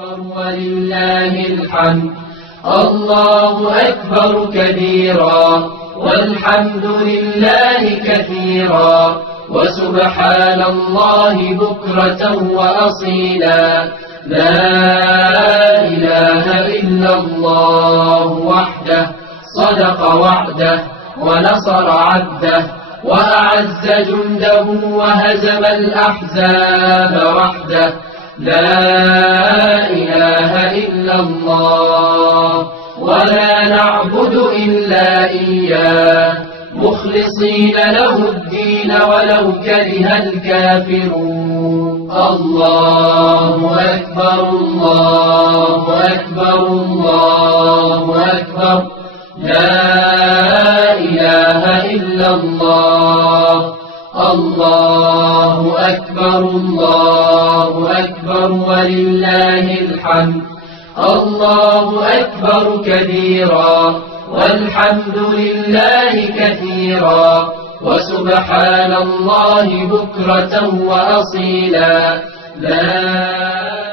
أكبر ولله الحمد. الله أكبر كبيرا والحمد لله كثيرا وسبحان الله بكرة وأصيلا. لا إله إلا الله وحده صدق وعده ونصر عبده وأعز جنده وهزم الأحزاب وحده. لا إله إلا الله ولا نعبد إلا إياه مخلصين له الدين ولو كره الكافرون. الله أكبر الله أكبر الله أكبر. لا إله إلا الله. الله أكبر الله أكبر ولله الحمد. الله أكبر كبيرا والحمد لله كثيرا وسبحان الله بكرة وأصيلا. لا